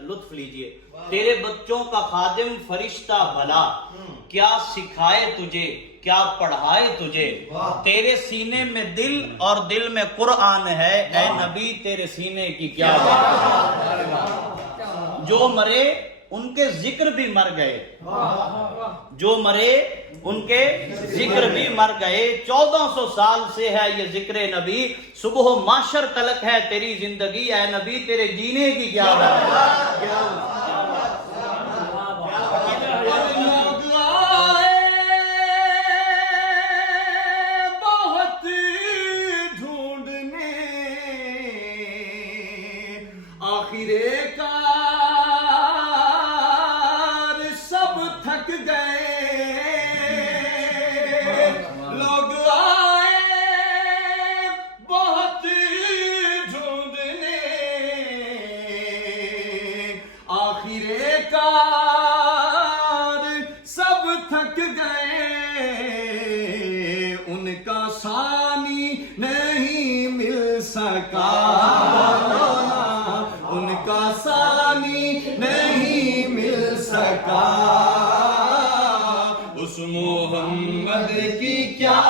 लुत्फ लीजिए। तेरे बच्चों का खादिम फरिश्ता भला, क्या सिखाए तुझे, क्या पढ़ाए तुझे। तेरे सीने में दिल और दिल में कुरान है, ऐ नबी तेरे सीने की क्या बात। जो मरे उनके जिक्र भी मर गए, जो मरे उनके जिक्र भी मर गए। 1400 साल से है ये जिक्र नबी, सुबह माशर तलक है तेरी जिंदगी, ऐ नबी तेरे जीने की क्या बात। आखिरे कार सब थक गए, लोग आए बहुत ढूंढने। आखिरे कार सब थक गए, उनका सानी नहीं मिल सका, उनका सानी नहीं मिल सका। उस मोहम्मद की क्या